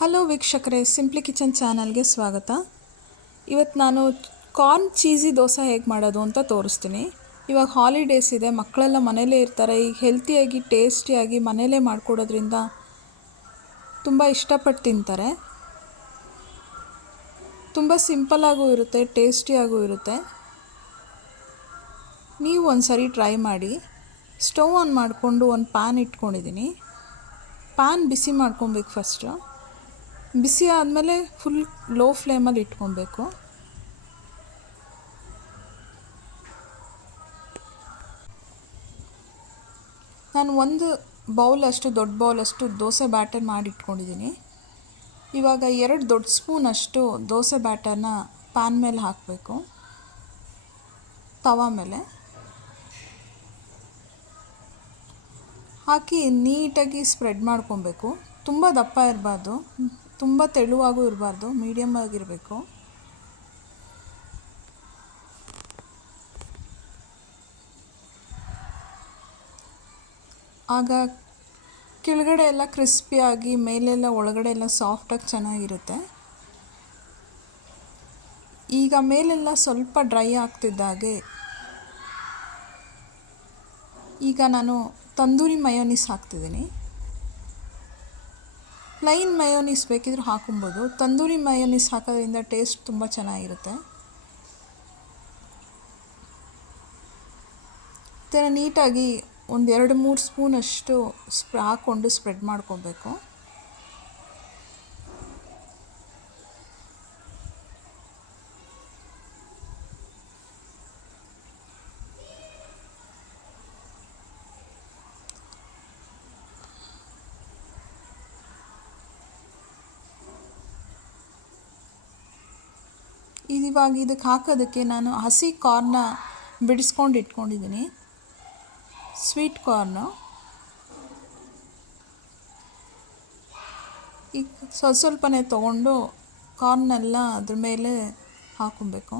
Hello ವೀಕ್ಷಕರೇ, simply kitchen ಚಾನಲ್ಗೆ ಸ್ವಾಗತ. ಇವತ್ತು ನಾನು ಕಾರ್ನ್ ಚೀಸಿ ದೋಸೆ ಹೇಗೆ ಮಾಡೋದು ಅಂತ ತೋರಿಸ್ತೀನಿ. ಇವಾಗ ಹಾಲಿಡೇಸ್ ಇದೆ, ಮಕ್ಕಳೆಲ್ಲ ಮನೇಲೇ ಇರ್ತಾರೆ. ಈಗ ಹೆಲ್ತಿಯಾಗಿ ಟೇಸ್ಟಿಯಾಗಿ ಮನೇಲೇ ಮಾಡಿಕೊಡೋದ್ರಿಂದ ತುಂಬ ಇಷ್ಟಪಟ್ಟು ತಿಂತಾರೆ. ತುಂಬ ಸಿಂಪಲ್ಲಾಗೂ ಇರುತ್ತೆ, ಟೇಸ್ಟಿಯಾಗೂ ಇರುತ್ತೆ. ನೀವು ಒಂದು ಸರಿ ಟ್ರೈ ಮಾಡಿ. ಸ್ಟವ್ ಆನ್ ಮಾಡಿಕೊಂಡು ಒಂದು ಪ್ಯಾನ್ ಇಟ್ಕೊಂಡಿದ್ದೀನಿ. ಪ್ಯಾನ್ ಬಿಸಿ ಮಾಡ್ಕೊಬೇಕು. ಫಸ್ಟು ಬಿಸಿ ಆದಮೇಲೆ ಫುಲ್ ಲೋ ಫ್ಲೇಮಲ್ಲಿ ಇಟ್ಕೊಬೇಕು. ನಾನು ಒಂದು ಬೌಲಷ್ಟು, ದೊಡ್ಡ ಬೌಲಷ್ಟು ದೋಸೆ ಬ್ಯಾಟರ್ ಮಾಡಿ ಇಟ್ಕೊಂಡಿದ್ದೀನಿ. ಇವಾಗ 2 ದೊಡ್ಡ ಸ್ಪೂನಷ್ಟು ದೋಸೆ ಬ್ಯಾಟರ್ನ ಪ್ಯಾನ್ ಮೇಲೆ ಹಾಕಬೇಕು. ತವಾ ಮೇಲೆ ಹಾಕಿ ನೀಟಾಗಿ ಸ್ಪ್ರೆಡ್ ಮಾಡ್ಕೊಬೇಕು. ತುಂಬ ದಪ್ಪ ಇರಬಾರ್ದು, ತುಂಬ ತೆಳುವಾಗೂ ಇರಬಾರ್ದು, ಮೀಡಿಯಮ್ ಆಗಿರಬೇಕು. ಆಗ ಕೆಳಗಡೆ ಎಲ್ಲ ಕ್ರಿಸ್ಪಿಯಾಗಿ, ಮೇಲೆಲ್ಲ ಒಳಗಡೆ ಎಲ್ಲ ಸಾಫ್ಟಾಗಿ ಚೆನ್ನಾಗಿರುತ್ತೆ. ಈಗ ಮೇಲೆಲ್ಲ ಸ್ವಲ್ಪ ಡ್ರೈ ಆಗ್ತಿದ್ದಾಗೆ ಈಗ ನಾನು ತಂದೂರಿ ಮಯೋನೀಸ್ ಹಾಕ್ತಿದ್ದೀನಿ. ಪ್ಲೈನ್ ಮಯೋನೀಸ್ ಬೇಕಿದ್ರೂ ಹಾಕೊಬೋದು. ತಂದೂರಿ ಮಯೋನೀಸ್ ಹಾಕೋದ್ರಿಂದ ಟೇಸ್ಟ್ ತುಂಬ ಚೆನ್ನಾಗಿರುತ್ತೆ. ಇದನ್ನು ನೀಟಾಗಿ ಒಂದು 2-3 ಸ್ಪೂನಷ್ಟು ಹಾಕ್ಕೊಂಡು ಸ್ಪ್ರೆಡ್ ಮಾಡ್ಕೊಬೇಕು. ಇವಾಗ ಇದಕ್ಕೆ ಹಾಕೋದಕ್ಕೆ ನಾನು ಹಸಿ ಕಾರ್ನ ಬಿಡಿಸ್ಕೊಂಡು ಇಟ್ಕೊಂಡಿದ್ದೀನಿ, ಸ್ವೀಟ್ ಕಾರ್ನು. ಈಗ ಸ್ವಲ್ಪನೇ ತೊಗೊಂಡು ಕಾರ್ನೆಲ್ಲ ಅದ್ರ ಮೇಲೆ ಹಾಕೊಬೇಕು.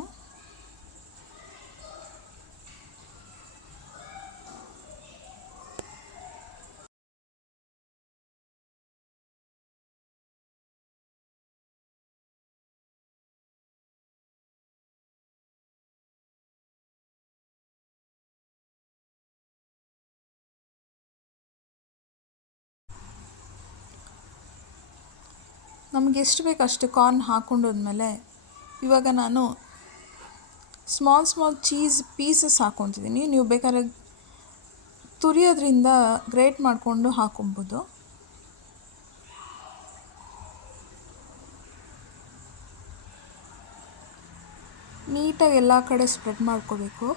ನಮಗೆ ಎಷ್ಟು ಬೇಕು ಅಷ್ಟು ಕಾರ್ನ್ ಹಾಕ್ಕೊಂಡೋದ್ಮೇಲೆ ಇವಾಗ ನಾನು ಸ್ಮಾಲ್ ಚೀಸ್ ಪೀಸಸ್ ಹಾಕ್ಕೊತಿದ್ದೀನಿ. ನೀವು ಬೇಕಾದ್ರೆ ತುರಿಯೋದ್ರಿಂದ ಗ್ರೇಟ್ ಮಾಡಿಕೊಂಡು ಹಾಕೊಬೋದು. ನೀಟಾಗಿ ಎಲ್ಲ ಕಡೆ ಸ್ಪ್ರೆಡ್ ಮಾಡ್ಕೋಬೇಕು.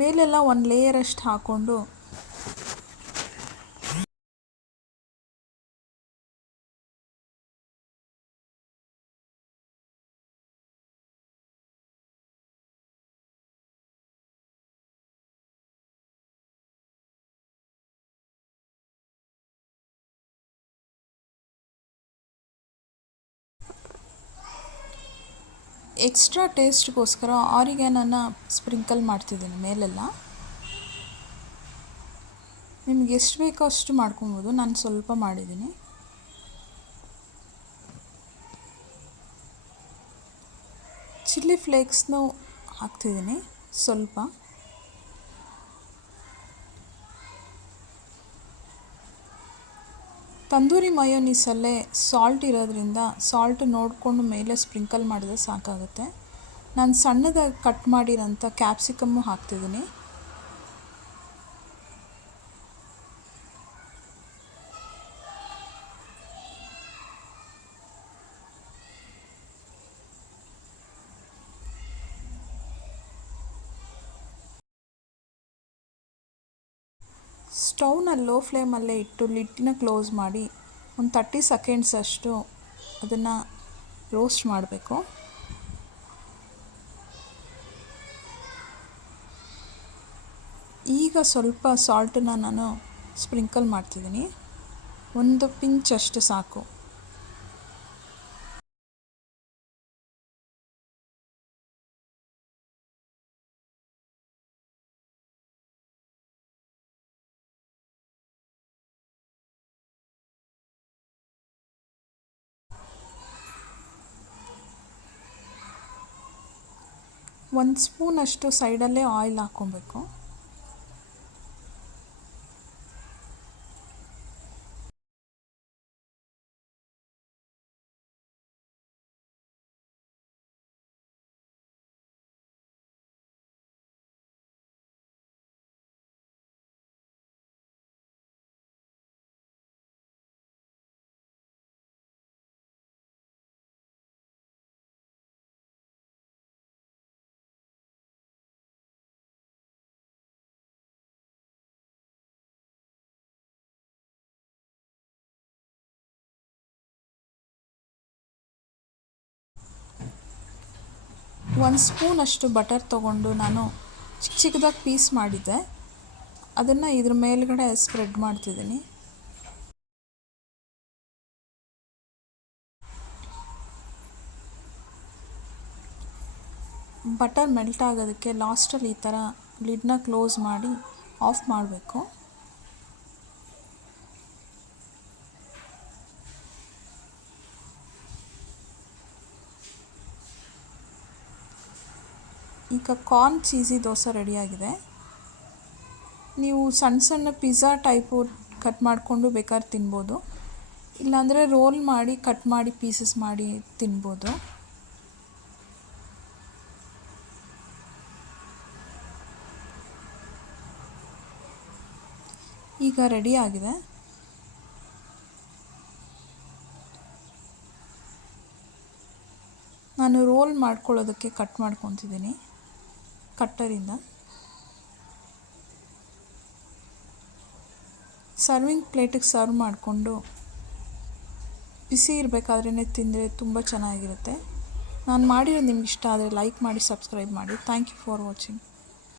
ಮೇಲೆಲ್ಲ ಒಂದು ಲೇಯರಷ್ಟು ಹಾಕ್ಕೊಂಡು ಎಕ್ಸ್ಟ್ರಾ ಟೇಸ್ಟ್ಗೋಸ್ಕರ ಆರಿಗ್ಯಾನೋನ ಸ್ಪ್ರಿಂಕಲ್ ಮಾಡ್ತಿದ್ದೀನಿ ಮೇಲೆಲ್ಲ. ನಿಮ್ಗೆ ಎಷ್ಟು ಬೇಕೋ ಅಷ್ಟು ಮಾಡ್ಕೊಬೋದು, ನಾನು ಸ್ವಲ್ಪ ಮಾಡಿದ್ದೀನಿ. ಚಿಲ್ಲಿ ಫ್ಲೇಕ್ಸ್ನೂ ಹಾಕ್ತಿದ್ದೀನಿ ಸ್ವಲ್ಪ. ತಂದೂರಿ ಮಯೋನೀಸಲ್ಲೇ ಸಾಲ್ಟ್ ಇರೋದ್ರಿಂದ ಸಾಲ್ಟ್ ನೋಡಿಕೊಂಡು ಮೇಲೆ ಸ್ಪ್ರಿಂಕಲ್ ಮಾಡಿದ್ರೆ ಸಾಕಾಗುತ್ತೆ. ನಾನು ಸಣ್ಣದಾಗಿ ಕಟ್ ಮಾಡಿರೋಂಥ ಕ್ಯಾಪ್ಸಿಕಮ್ಮು ಹಾಕ್ತಿದ್ದೀನಿ. ಸ್ಟವ್ನ ಲೋ ಫ್ಲೇಮಲ್ಲೇ ಇಟ್ಟು ಲಿಡ್ನ ಕ್ಲೋಸ್ ಮಾಡಿ ಒಂದು 30 ಸೆಕೆಂಡ್ಸ್ ಅಷ್ಟು ಅದನ್ನು ರೋಸ್ಟ್ ಮಾಡಬೇಕು. ಈಗ ಸ್ವಲ್ಪ ಸಾಲ್ಟನ್ನ ನಾನು ಸ್ಪ್ರಿಂಕಲ್ ಮಾಡ್ತಿದ್ದೀನಿ, ಒಂದು ಪಿಂಚ್ ಅಷ್ಟು ಸಾಕು. 1 ಸ್ಪೂನಷ್ಟು ಸೈಡಲ್ಲೇ ಆಯಿಲ್ ಹಾಕ್ಕೊಬೇಕು. ಒಂದು ಸ್ಪೂನಷ್ಟು ಬಟರ್ ತೊಗೊಂಡು ನಾನು ಚಿಕ್ಕ ಚಿಕ್ಕದಾಗಿ ಪೀಸ್ ಮಾಡಿದ್ದೆ, ಅದನ್ನು ಇದ್ರ ಮೇಲ್ಗಡೆ ಸ್ಪ್ರೆಡ್ ಮಾಡ್ತಿದ್ದೀನಿ. ಬಟರ್ ಮೆಲ್ಟ್ ಆಗೋದಕ್ಕೆ ಲಾಸ್ಟಲ್ಲಿ ಈ ಥರ ಲಿಡ್ನ ಕ್ಲೋಸ್ ಮಾಡಿ ಆಫ್ ಮಾಡಬೇಕು. ಈಗ ಕಾರ್ನ್ ಚೀಸಿ ದೋಸೆ ರೆಡಿಯಾಗಿದೆ. ನೀವು ಸಣ್ಣ ಸಣ್ಣ ಪಿಜ್ಜಾ ಟೈಪು ಕಟ್ ಮಾಡಿಕೊಂಡು ಬೇಕಾದ್ರೆ ತಿನ್ಬೋದು, ಇಲ್ಲಾಂದರೆ ರೋಲ್ ಮಾಡಿ ಕಟ್ ಮಾಡಿ ಪೀಸಸ್ ಮಾಡಿ ತಿನ್ಬೋದು. ಈಗ ರೆಡಿಯಾಗಿದೆ. ನಾನು ರೋಲ್ ಮಾಡ್ಕೊಳ್ಳೋದಕ್ಕೆ ಕಟ್ ಮಾಡ್ಕೊತಿದ್ದೀನಿ ಕಟ್ಟರಿಂದ. ಸರ್ವಿಂಗ್ ಪ್ಲೇಟಿಗೆ ಸರ್ವ್ ಮಾಡಿಕೊಂಡು ಬಿಸಿ ಇರಬೇಕಾದ್ರೇ ತಿಂದರೆ ತುಂಬ ಚೆನ್ನಾಗಿರುತ್ತೆ. ನಾನು ಮಾಡಿರೋದು ನಿಮ್ಗೆ ಇಷ್ಟ ಆದರೆ ಲೈಕ್ ಮಾಡಿ, ಸಬ್ಸ್ಕ್ರೈಬ್ ಮಾಡಿ. Thank you for watching.